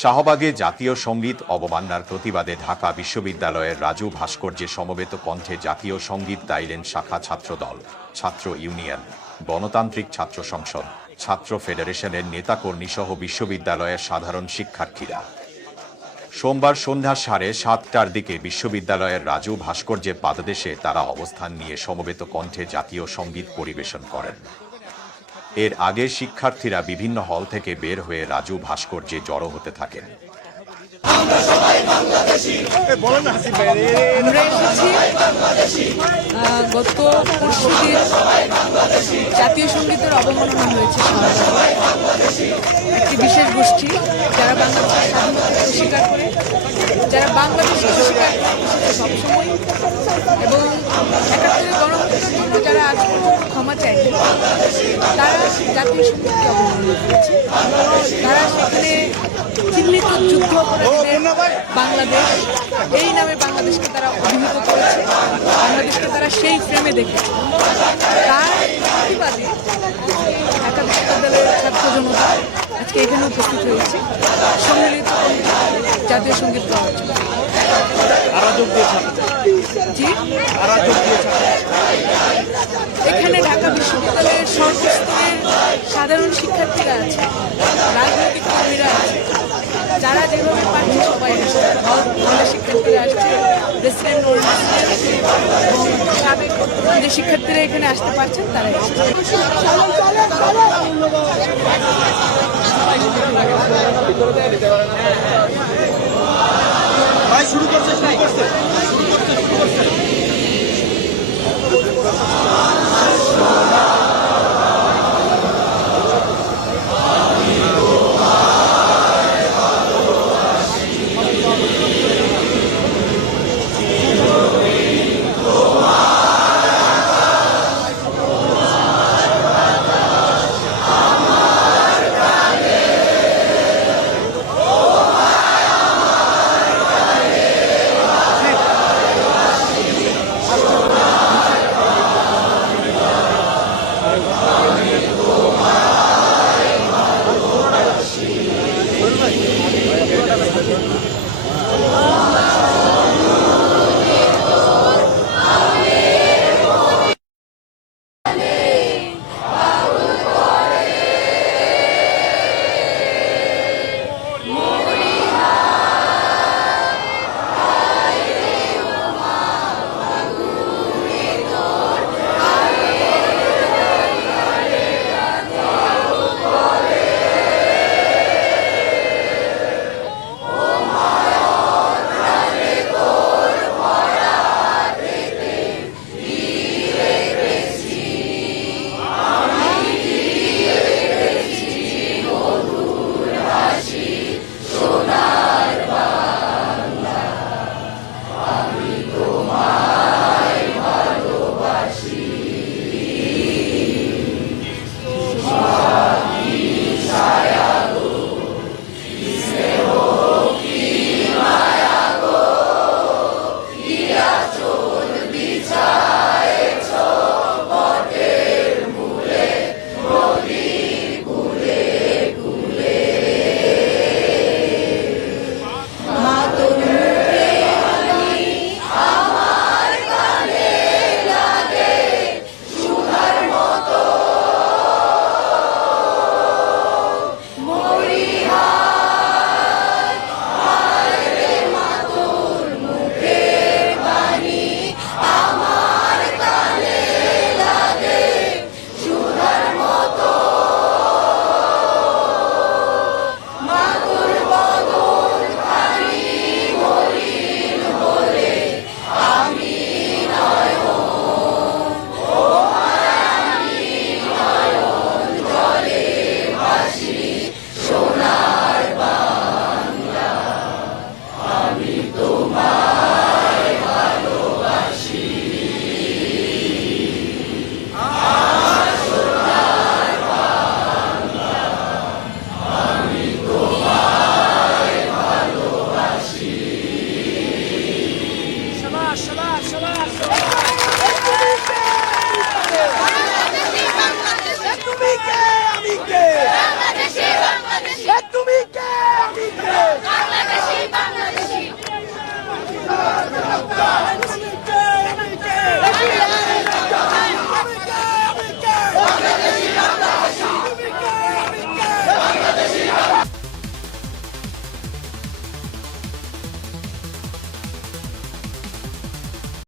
শাহবাগে জাতীয় সংগীত অবমাননার প্রতিবাদে ঢাকা বিশ্ববিদ্যালয়ের রাজু ভাস্কর্যে সমবেত কণ্ঠে জাতীয় সংগীত গাইলেন শাখা ছাত্রদল, ছাত্র ইউনিয়ন, গণতান্ত্রিক ছাত্র সংসদ, ছাত্র ফেডারেশনের নেতাকর্মী সহ বিশ্ববিদ্যালয়ের সাধারণ শিক্ষার্থীরা। সোমবার সন্ধ্যা সাড়ে সাতটার দিকে বিশ্ববিদ্যালয়ের রাজু ভাস্কর্যের পাদদেশে তারা অবস্থান নিয়ে সমবেত কণ্ঠে জাতীয় সংগীত পরিবেশন করেন। এর আগে শিক্ষার্থীরা বিভিন্ন হল থেকে বের হয়ে রাজু ভাস্কর্যে জড়ো হতে থাকেন। জাতীয় সঙ্গীতের অবমাননা হয়েছে একটি বিশেষ গোষ্ঠী, যারা বাংলাদেশের স্বীকার করে, যারা স্বীকার করে সবসময় এবং একাত্তরের ক্ষমা চায়নি তারা জাতীয় সঙ্গীতকে অবমাননা করেছে। তারা সেখানে চিহ্নিত যুদ্ধ বাংলাদেশ এই নামে বাংলাদেশকে তারা অভিহিত করেছে। বাংলাদেশকে তারা সেই ফ্রেমে দেখেছে। তার প্রতিবাদে ঢাকা বিশ্ববিদ্যালয়ের ছাত্র জনতা আজকে এখানে উপস্থিত হয়েছে। সম্মিলিত জাতীয় সংগীত জি? বিশ্ববিদ্যালয়ের সর্বস্তরের সাধারণ শিক্ষার্থীরা আছে, রাজনৈতিক কর্মীরা আছে, যারা যেভাবে পারছে সবাই আসছে। শিক্ষার্থীরা আসছে প্রেসিডেন্ট সাবেক যে শিক্ষার্থীরা এখানে আসতে পারছেন, তারা শুরু করছে শুরু করছে। আমি কে